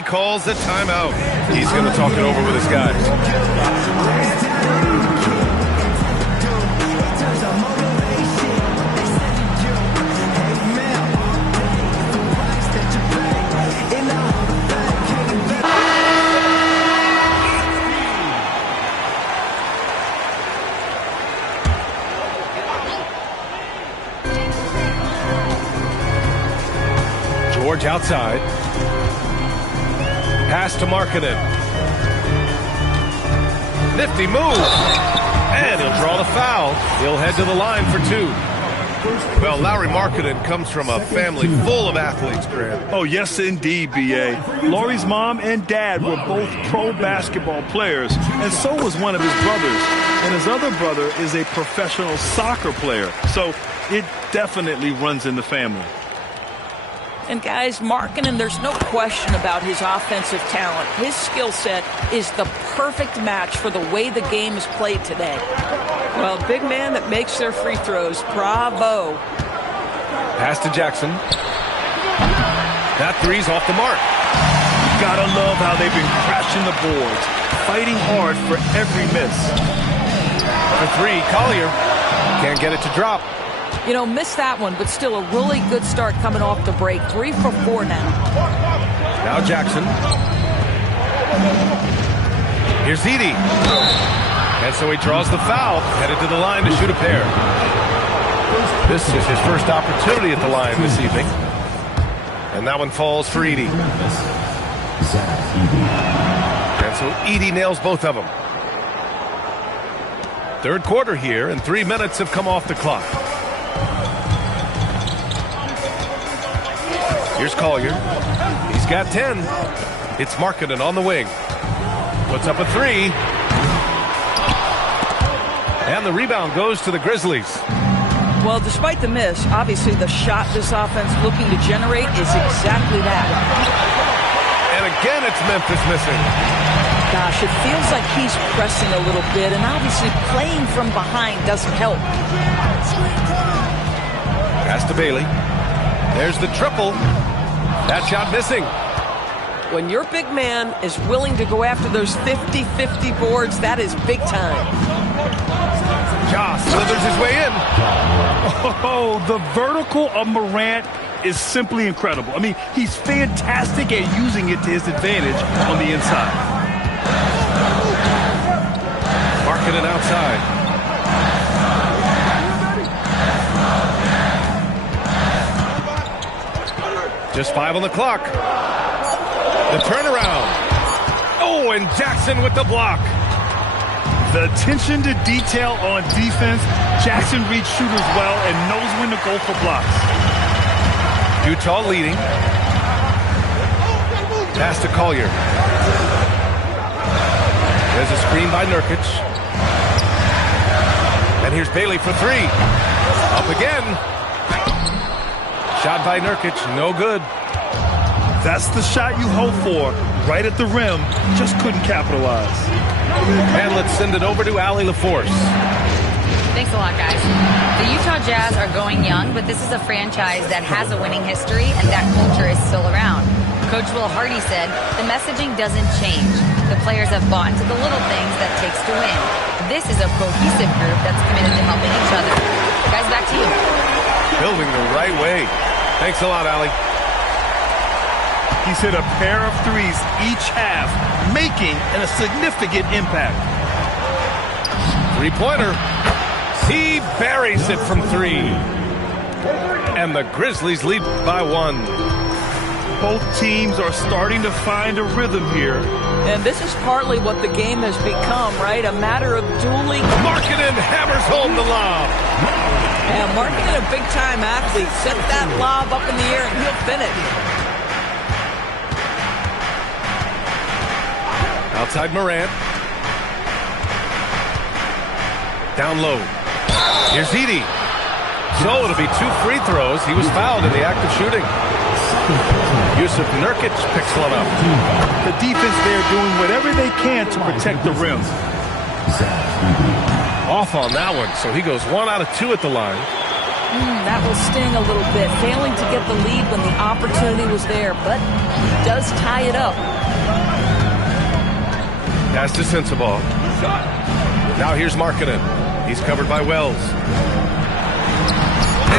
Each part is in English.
referee calls a timeout. He's going to talk it over with his guys. George outside. Pass to Markkanen. Nifty move. And he'll draw the foul. He'll head to the line for two. Well, Lauri Markkanen comes from a family full of athletes, Grant. Oh, yes, indeed, B.A. Lauri's mom and dad were both pro basketball players, and so was one of his brothers. And his other brother is a professional soccer player. So it definitely runs in the family. And guys, Markkanen, there's no question about his offensive talent. His skill set is the perfect match for the way the game is played today. Well, big man that makes their free throws. Bravo. Pass to Jackson. That three's off the mark. Gotta love how they've been crashing the boards, fighting hard for every miss. For three, Collier can't get it to drop. You know, missed that one, but still a really good start coming off the break. 3 for 4 now. Now Jackson. Here's Edey. And so he draws the foul, headed to the line to shoot a pair. This is his first opportunity at the line this evening. And that one falls for Edey. And so Edey nails both of them. Third quarter here, and 3 minutes have come off the clock. Here's Collier. He's got 10. It's Markkanen on the wing. Puts up a three. And the rebound goes to the Grizzlies. Well, despite the miss, obviously the shot this offense looking to generate is exactly that. And again, it's Memphis missing. Gosh, it feels like he's pressing a little bit, and obviously playing from behind doesn't help. Pass to Bailey. There's the triple. That shot missing. When your big man is willing to go after those 50-50 boards, that is big time. Ja slithers his way in. Oh, the vertical of Morant is simply incredible. I mean, he's fantastic at using it to his advantage on the inside. Markkanen outside. Just 5 on the clock. The turnaround. Oh, and Jackson with the block. The attention to detail on defense. Jackson reads shooters well and knows when to go for blocks. Utah leading. Pass to Collier. There's a screen by Nurkic. And here's Bailey for three. Up again. Shot by Nurkic, no good. That's the shot you hope for, right at the rim. Just couldn't capitalize. And let's send it over to Allie LaForce. Thanks a lot, guys. The Utah Jazz are going young, but this is a franchise that has a winning history, and that culture is still around. Coach Will Hardy said, the messaging doesn't change. The players have bought into the little things that takes to win. This is a cohesive group that's committed to helping each other. Guys, back to you. Building the right way. Thanks a lot, Allie. He's hit a pair of threes each half, making a significant impact. Three-pointer. He buries it from three. And the Grizzlies lead by 1. Both teams are starting to find a rhythm here. And this is partly what the game has become, right? A matter of dueling. Markkanen hammers home the lob. And Markkanen, a big-time athlete. Set that lob up in the air and he'll finish. Outside Morant. Down low. Here's Edey. So it'll be 2 free throws. He was fouled in the act of shooting. Yusuf Nurkic picks one up. The defense there doing whatever they can to protect the rim. Off on that one, so he goes 1 out of 2 at the line. That will sting a little bit, failing to get the lead when the opportunity was there, but he does tie it up. Pass to Sensabaugh. Now here's Markkanen. He's covered by Wells.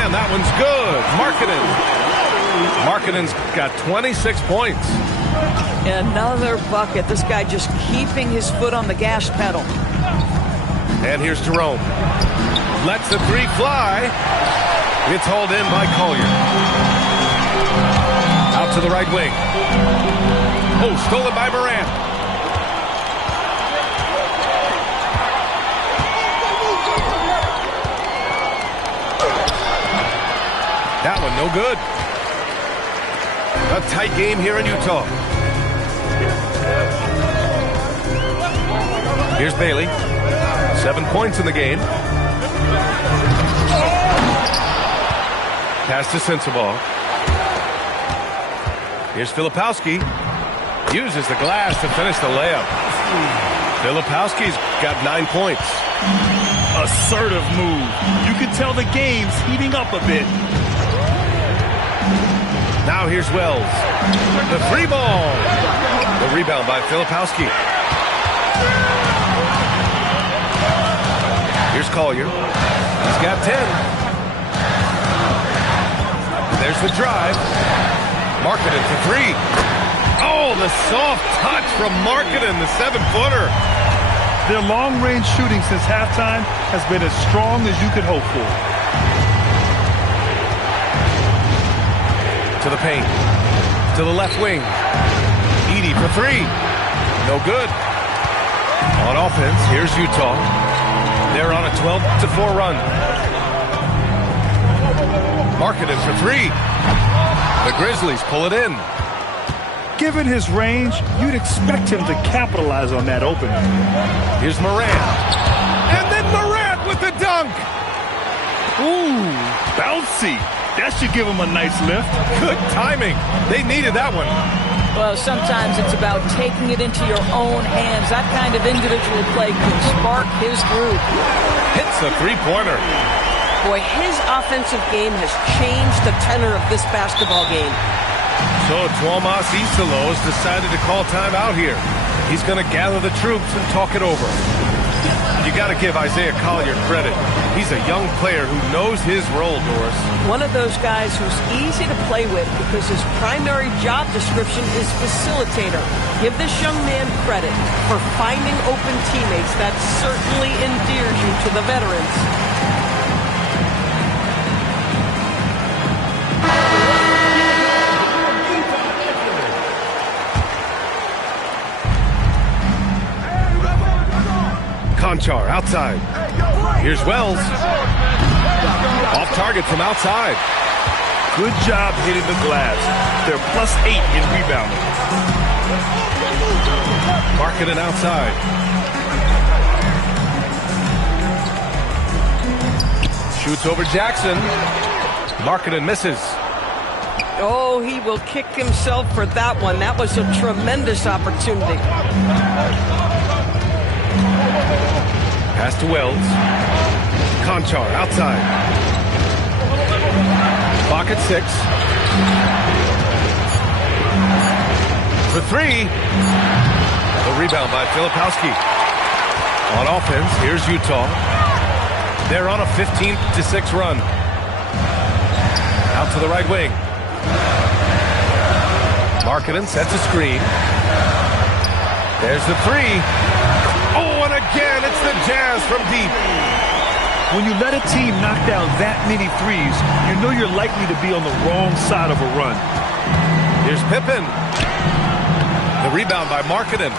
And that one's good. Markkanen's got 26 points. Another bucket. This guy just keeping his foot on the gas pedal. And here's Jerome. Lets the three fly. It's hauled in by Collier. Out to the right wing. Oh, stolen by Morant. That one no good. A tight game here in Utah. Here's Bailey. 7 points in the game. Pass to Sensabaugh. Here's Filipowski. Uses the glass to finish the layup. Filipowski's got 9 points. Assertive move. You can tell the game's heating up a bit. Now here's Wells. The free ball. The rebound by Filipowski. Here's Collier. He's got 10. There's the drive. Markkanen for three. Oh, the soft touch from Markkanen, the 7-footer. Their long-range shooting since halftime has been as strong as you could hope for. To the paint. To the left wing. Edey for three. No good. On offense, here's Utah. They're on a 12-4 run. Markkanen for three. The Grizzlies pull it in. Given his range, you'd expect him to capitalize on that opening. Here's Morant. And then Morant with the dunk. Ooh, bouncy. That should give him a nice lift. Good timing. They needed that one. Well, sometimes it's about taking it into your own hands. That kind of individual play can spark his groove. Hits the three-pointer. Boy, his offensive game has changed the tenor of this basketball game. So Tuomas Iselos decided to call time out here. He's going to gather the troops and talk it over. You got to give Isaiah Collier credit. He's a young player who knows his role, Doris. One of those guys who's easy to play with because his primary job description is facilitator. Give this young man credit for finding open teammates. That certainly endears you to the veterans. Conchar outside. Here's Wells. Off target from outside. Good job hitting the glass. They're +8 in rebounding. Markkanen outside. Shoots over Jackson. Markkanen misses. Oh, he will kick himself for that one. That was a tremendous opportunity. Pass to Wells. Conchar outside. Clock at 6. For three. The rebound by Filipowski. On offense, here's Utah. They're on a 15-6 run. Out to the right wing. Markkanen sets a screen. There's the three. Oh, and again, it's the Jazz from deep. When you let a team knock down that many threes, you know you're likely to be on the wrong side of a run. Here's Pippen. The rebound by Markkanen.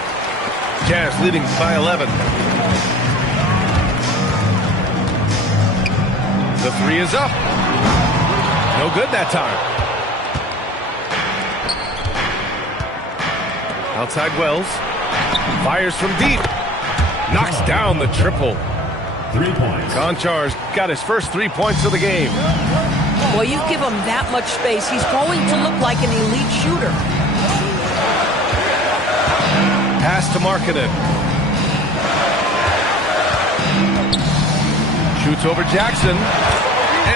Jazz leading by 11. The three is up. No good that time. Outside Wells. Fires from deep. Knocks down the triple. 3 points. Konchar's got his first 3 points of the game. Well, you give him that much space, he's going to look like an elite shooter. Pass to Markkanen. Shoots over Jackson.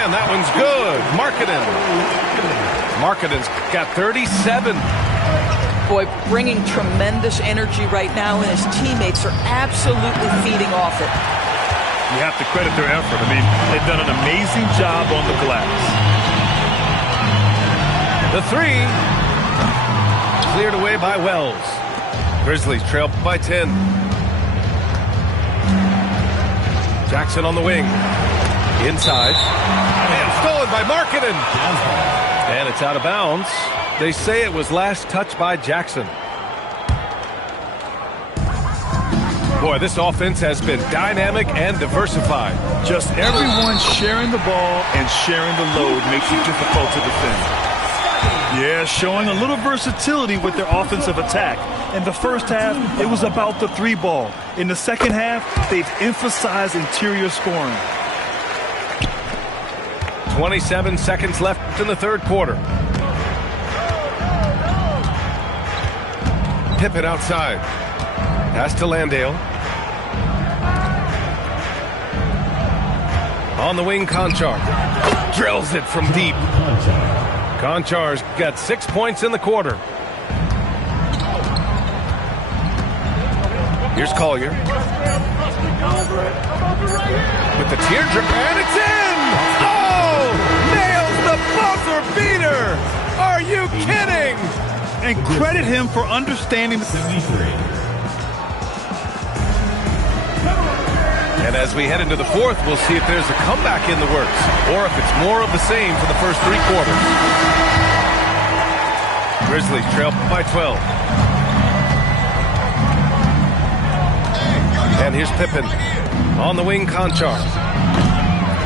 And And that one's good. Markkanen's got 37. Boy, bringing tremendous energy right now, and his teammates are absolutely feeding off it. You have to credit their effort. I mean, they've done an amazing job on the glass. The three cleared away by Wells. Grizzlies trail by 10. Jackson on the wing. Inside. And stolen by Markkanen. And it's out of bounds. They say it was last touched by Jackson. Boy, this offense has been dynamic and diversified. Just everyone sharing the ball and sharing the load makes it difficult to defend. Yeah, showing a little versatility with their offensive attack. In the first half, it was about the three ball. In the second half, they've emphasized interior scoring. 27 seconds left in the third quarter. Pippen outside. Pass to Landale. On the wing, Conchar. Drills it from deep. Conchar's got 6 points in the quarter. Here's Collier. With the teardrop, and it's in! Oh! Nails the buzzer beater! Are you kidding? And credit him for understanding. And as we head into the fourth, we'll see if there's a comeback in the works, or if it's more of the same for the first three quarters. Grizzlies trail by 12. And here's Pippen. On the wing, Conchar.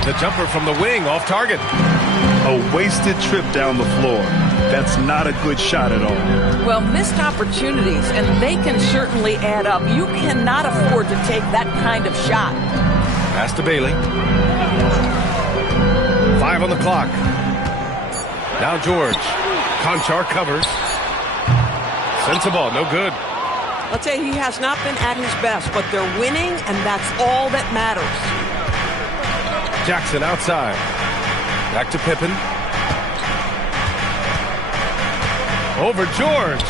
The jumper from the wing, off target. A wasted trip down the floor. That's not a good shot at all. Well, missed opportunities, and they can certainly add up. You cannot afford to take that kind of shot. Pass to Bailey. 5 on the clock. Now George. Conchar covers. Sends the ball, no good. I'll tell you, he has not been at his best, but they're winning, and that's all that matters. Jackson outside. Back to Pippen. Over George.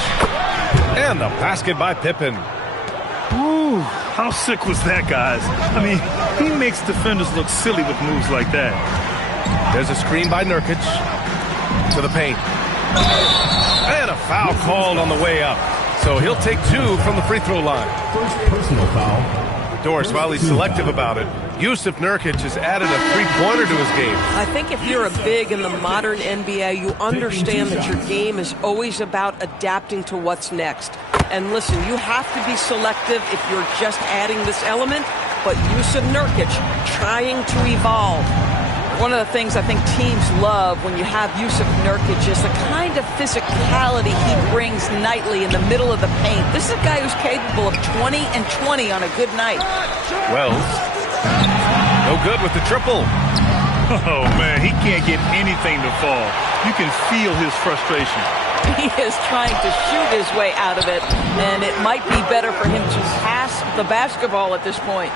And the basket by Pippen. Ooh, how sick was that, guys? I mean, he makes defenders look silly with moves like that. There's a screen by Nurkic. To the paint. And a foul called on the way up. So he'll take 2 from the free throw line. First personal foul. Doris, while he's selective about it, Yusuf Nurkic has added a three-pointer to his game. I think if you're a big in the modern NBA, you understand that your game is always about adapting to what's next. And listen, you have to be selective if you're just adding this element, but Yusuf Nurkic trying to evolve. One of the things I think teams love when you have Yusuf Nurkic is the kind of physicality he brings nightly in the middle of the paint. This is a guy who's capable of 20 and 20 on a good night. Wells. No good with the triple. Oh, man, he can't get anything to fall. You can feel his frustration. He is trying to shoot his way out of it, and it might be better for him to pass the basketball at this point.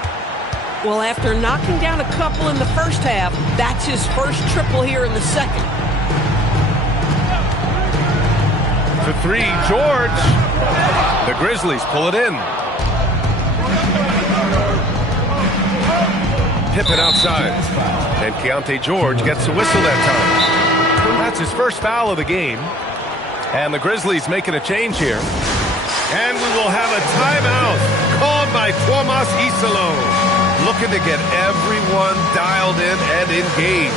Well, after knocking down a couple in the first half, that's his first triple here in the second. For 3, George. The Grizzlies pull it in. Pippen outside. And Keontae George gets a whistle that time. That's his first foul of the game. And the Grizzlies making a change here. And we will have a timeout called by Tomas Isalo. Looking to get everyone dialed in and engaged.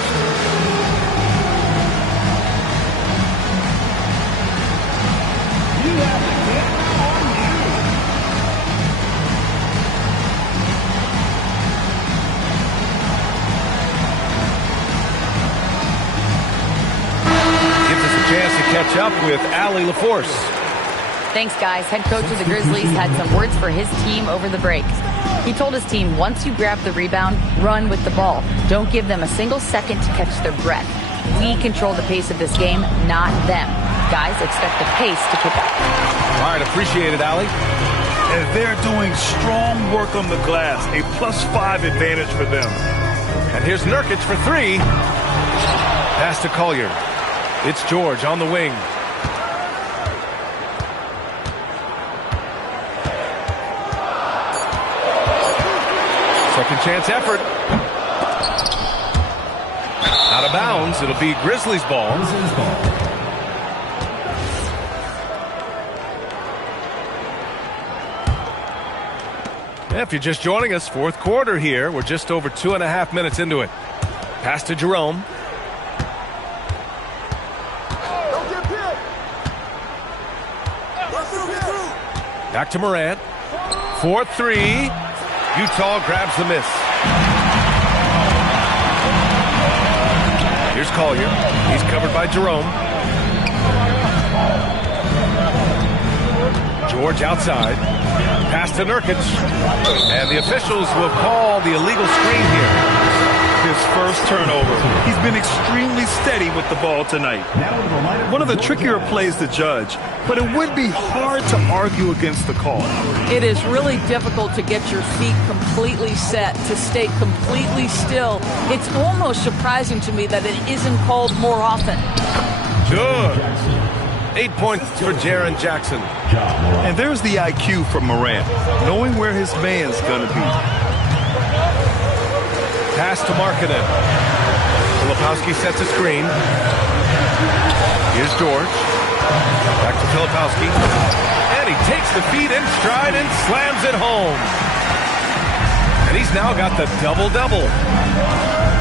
Gives us a chance to catch up with Allie LaForce. Thanks, guys. Head coach of the Grizzlies had some words for his team over the break. He told his team, once you grab the rebound, run with the ball. Don't give them a single second to catch their breath. We control the pace of this game, not them. Guys, expect the pace to kick up. All right, appreciate it, Allie. And they're doing strong work on the glass, a +5 advantage for them. And here's Nurkic for 3. Pass to Collier. It's George on the wing. Second chance effort. Out of bounds. It'll be Grizzlies ball. Yeah, if you're just joining us, fourth quarter here. We're just over 2.5 minutes into it. Pass to Jerome. Back to Morant. 4-3. Utah grabs the miss. Here's Collier. He's covered by Jerome. George outside. Pass to Nurkic. And the officials will call the illegal screen here. His first turnover. He's been extremely steady with the ball tonight. One of the trickier plays to judge, but it would be hard to argue against the call. It is really difficult to get your feet completely set, to stay completely still. It's almost surprising to me that it isn't called more often. Good. 8 points for Jaren Jackson. And there's the IQ from Morant, knowing where his man's going to be. Pass to Markkanen. Filipowski sets a screen. Here's George. Back to Filipowski. And he takes the feet in stride and slams it home. And he's now got the double-double.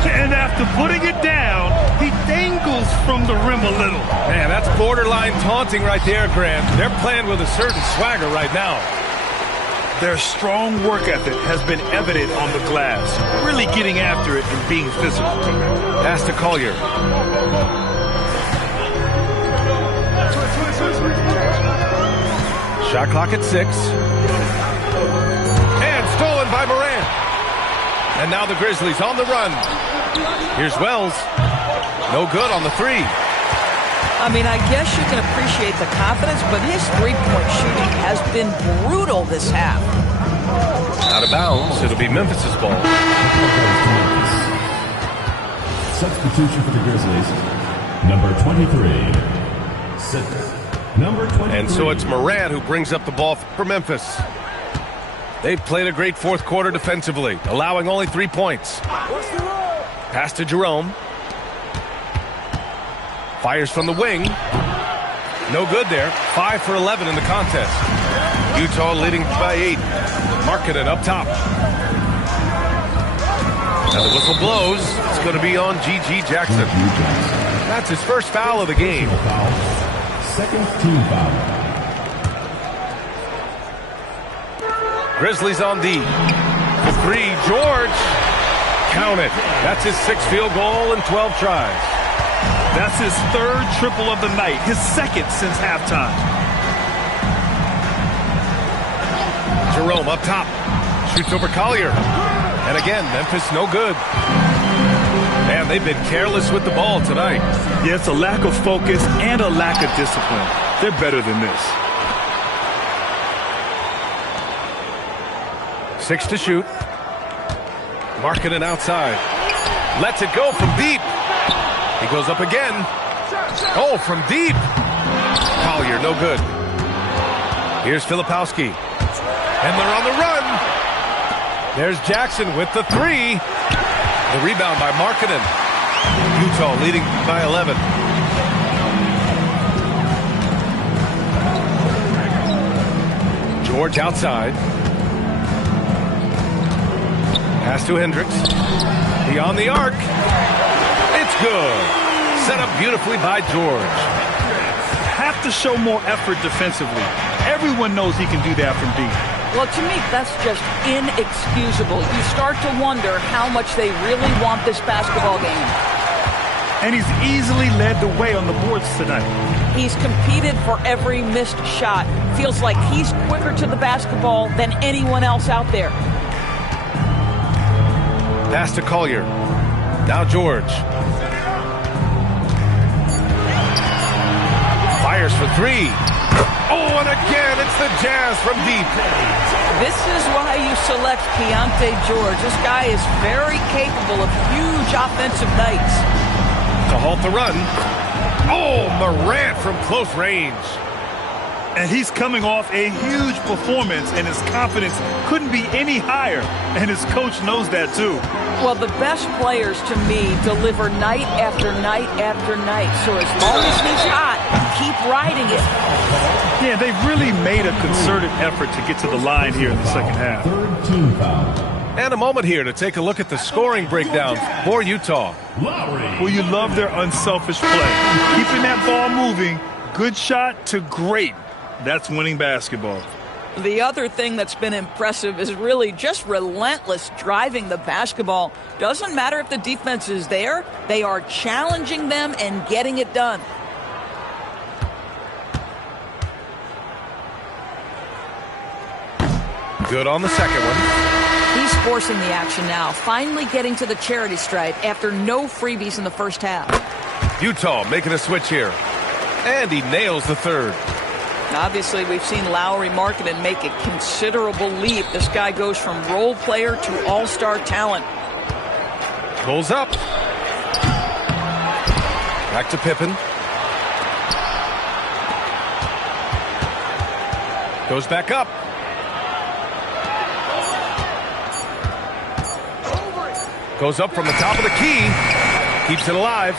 And after putting it down, he dangles from the rim a little. Man, that's borderline taunting right there, Grant. They're playing with a certain swagger right now. Their strong work ethic has been evident on the glass, really getting after it and being physical. Pass to Collier. Shot clock at 6. And stolen by Morant. And now the Grizzlies on the run. Here's Wells. No good on the 3. I mean, I guess you can appreciate the confidence, but his three-point shooting has been brutal this half. Out of bounds. It'll be Memphis' ball. Substitution for the Grizzlies, number 23. Number 23. And so it's Morant who brings up the ball for Memphis. They've played a great fourth quarter defensively, allowing only 3 points. Pass to Jerome. Fires from the wing. No good there. 5 for 11 in the contest. Utah leading by 8. Markkanen up top. Now the whistle blows. It's going to be on G.G. Jackson. That's his first foul of the game. Second team foul. Grizzlies on D. The 3, George. Count it. That's his 6th field goal in 12 tries. That's his 3rd triple of the night, his 2nd since halftime. Jerome up top. Shoots over Collier. And again, Memphis no good. Man, they've been careless with the ball tonight. Yeah, it's a lack of focus and a lack of discipline. They're better than this. 6 to shoot. Markkanen outside. Lets it go from deep. He goes up again. Oh, from deep. Collier, no good. Here's Filipowski. And they're on the run. There's Jackson with the 3. The rebound by Markkanen. Utah leading by 11. George outside. Pass to Hendricks. Beyond the arc. It's good. Set up beautifully by George. Have to show more effort defensively. Everyone knows he can do that from deep. Well, to me, that's just inexcusable. You start to wonder how much they really want this basketball game. And he's easily led the way on the boards tonight. He's competed for every missed shot. Feels like he's quicker to the basketball than anyone else out there. Pass to Collier. Now George. Fires for 3. Oh, and again, it's the Jazz from deep. This is why you select Keontae George. This guy is very capable of huge offensive nights. to halt the run. Oh, Morant from close range. And he's coming off a huge performance, and his confidence couldn't be any higher. And his coach knows that, too. Well, the best players, to me, deliver night after night after night. So as long as he's hot, keep riding it. Yeah, they've really made a concerted effort to get to the line here in the second half. Third team foul. And a moment here to take a look at the scoring breakdown for Utah. Well, you love their unselfish play. Keeping that ball moving, good shot to great. That's winning basketball. The other thing that's been impressive is really just relentless driving the basketball. Doesn't matter if the defense is there, they are challenging them and getting it done. Good on the second one. He's forcing the action now, finally getting to the charity stripe after no freebies in the first half. Utah making a switch here. And he nails the third. Obviously, we've seen Lauri Markkanen make a considerable leap. This guy goes from role player to all-star talent. Pulls up. Back to Pippen. Goes back up. Goes up from the top of the key. Keeps it alive.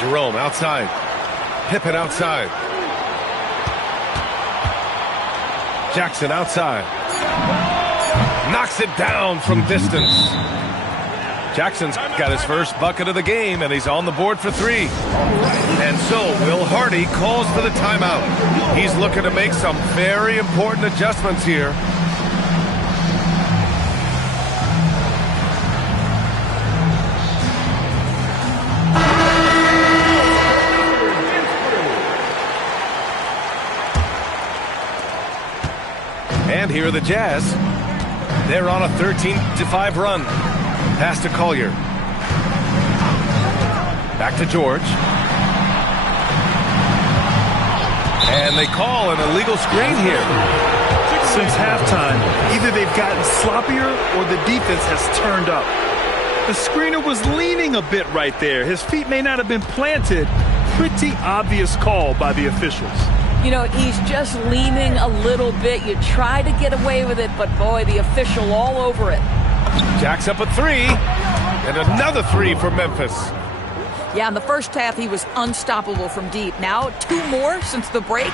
Jerome outside. Pippen outside. Jackson outside. Knocks it down from distance. Jackson's got his first bucket of the game, and he's on the board for three. And so Will Hardy calls for the timeout. He's looking to make some very important adjustments here. And here are the Jazz. They're on a 13-5 run. Pass to Collier. Back to George. And they call an illegal screen here. Since halftime, either they've gotten sloppier or the defense has turned up. The screener was leaning a bit right there. His feet may not have been planted. Pretty obvious call by the officials. You know, he's just leaning a little bit. You try to get away with it, but boy, the official all over it. Jack's up a three, and another three for Memphis. Yeah, in the first half, he was unstoppable from deep. Now, two more since the break.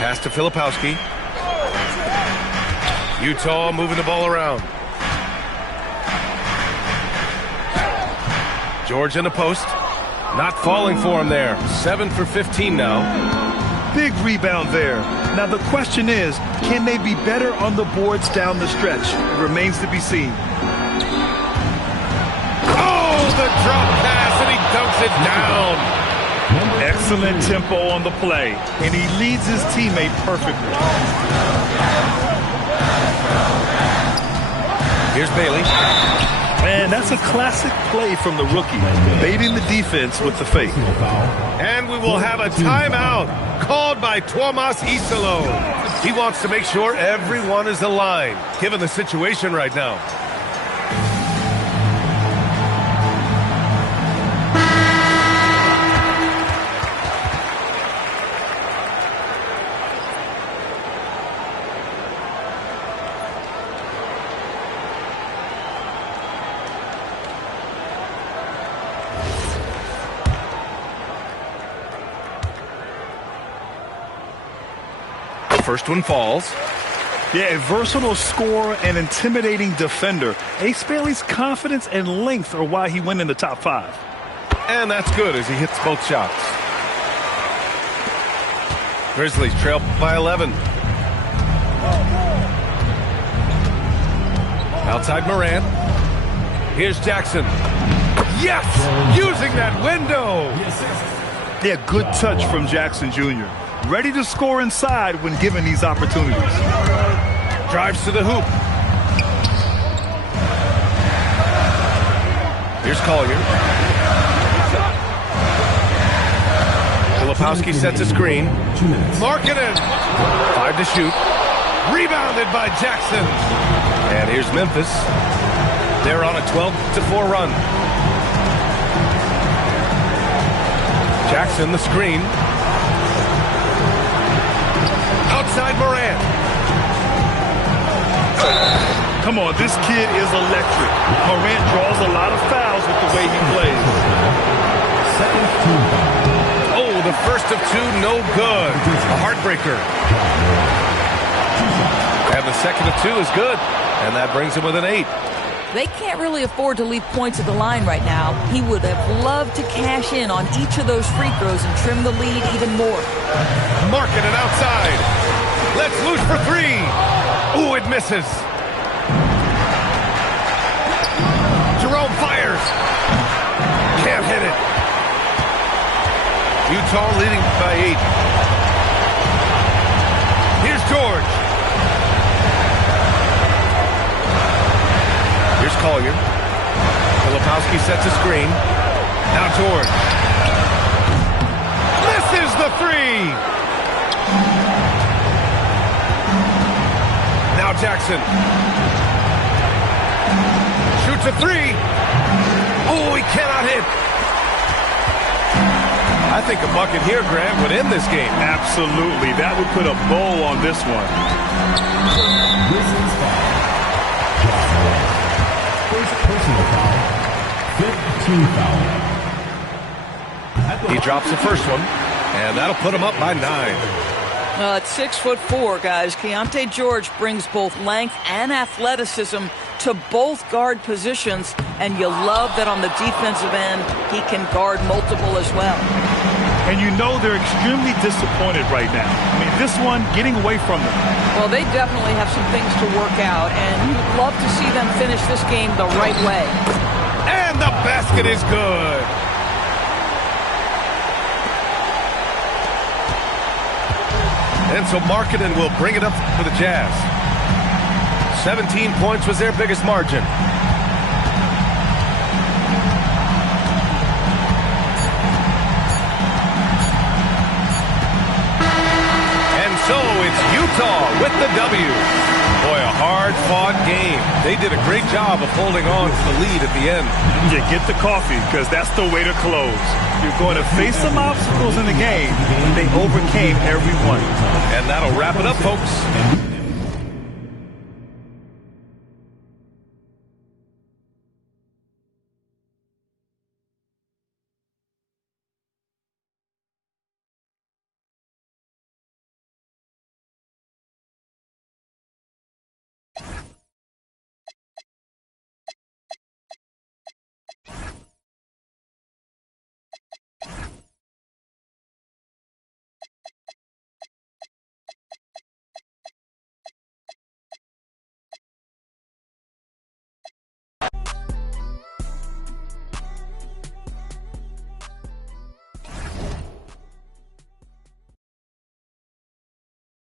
Pass to Filipowski. Utah moving the ball around. George in the post. Not falling for him there. 7 for 15 now. Big rebound there. Now the question is, can they be better on the boards down the stretch? It remains to be seen. Oh, the drop pass, and he dunks it down. Excellent tempo on the play, and he leads his teammate perfectly. Here's Bailey. And that's a classic play from the rookie, baiting the defense with the fake. And we will have a timeout called by Tuomas Isalo. He wants to make sure everyone is aligned, given the situation right now. First one falls. Yeah, a versatile scorer and intimidating defender. Ace Bailey's confidence and length are why he went in the top 5. And that's good as he hits both shots. Grizzlies trail by 11. Outside Morant. Here's Jackson. Yes! Using that window! Yeah, good touch from Jackson Jr. Ready to score inside when given these opportunities. Drives to the hoop. Here's Collier. Filipowski sets a screen. Markkanen. 5 to shoot. Rebounded by Jackson. And here's Memphis. They're on a 12-4 run. Jackson, the screen. Outside Morant. Come on, this kid is electric. Morant draws a lot of fouls with the way he plays. Second team foul. Oh, the first of two, no good. A heartbreaker. And the second of two is good. And that brings him with an 8. They can't really afford to leave points at the line right now. He would have loved to cash in on each of those free throws and trim the lead even more. Marking it outside. Let's loose for 3. Ooh, it misses. Jerome fires. Can't hit it. Utah leading by 8. Here's George. Here's Collier. Filipowski sets a screen. Now George. Misses the 3. Now Jackson. Shoots a 3. Oh, he cannot hit. I think a bucket here, Grant, would end this game. Absolutely. That would put a bow on this one. This is foul. First personal foul. Fifth team foul. He drops the first one, and that'll put him up by 9. At 6'4", guys, Keontae George brings both length and athleticism to both guard positions, and you love that on the defensive end, he can guard multiple as well. And you know they're extremely disappointed right now. I mean, this one getting away from them. Well, they definitely have some things to work out, and you'd love to see them finish this game the right way. And the basket is good. And so Markkanen will bring it up for the Jazz. 17 points was their biggest margin. So it's Utah with the W. Boy, a hard-fought game. They did a great job of holding on to the lead at the end. You get the coffee, because that's the way to close. You're going to face some obstacles in the game, and they overcame every one. And that'll wrap it up, folks.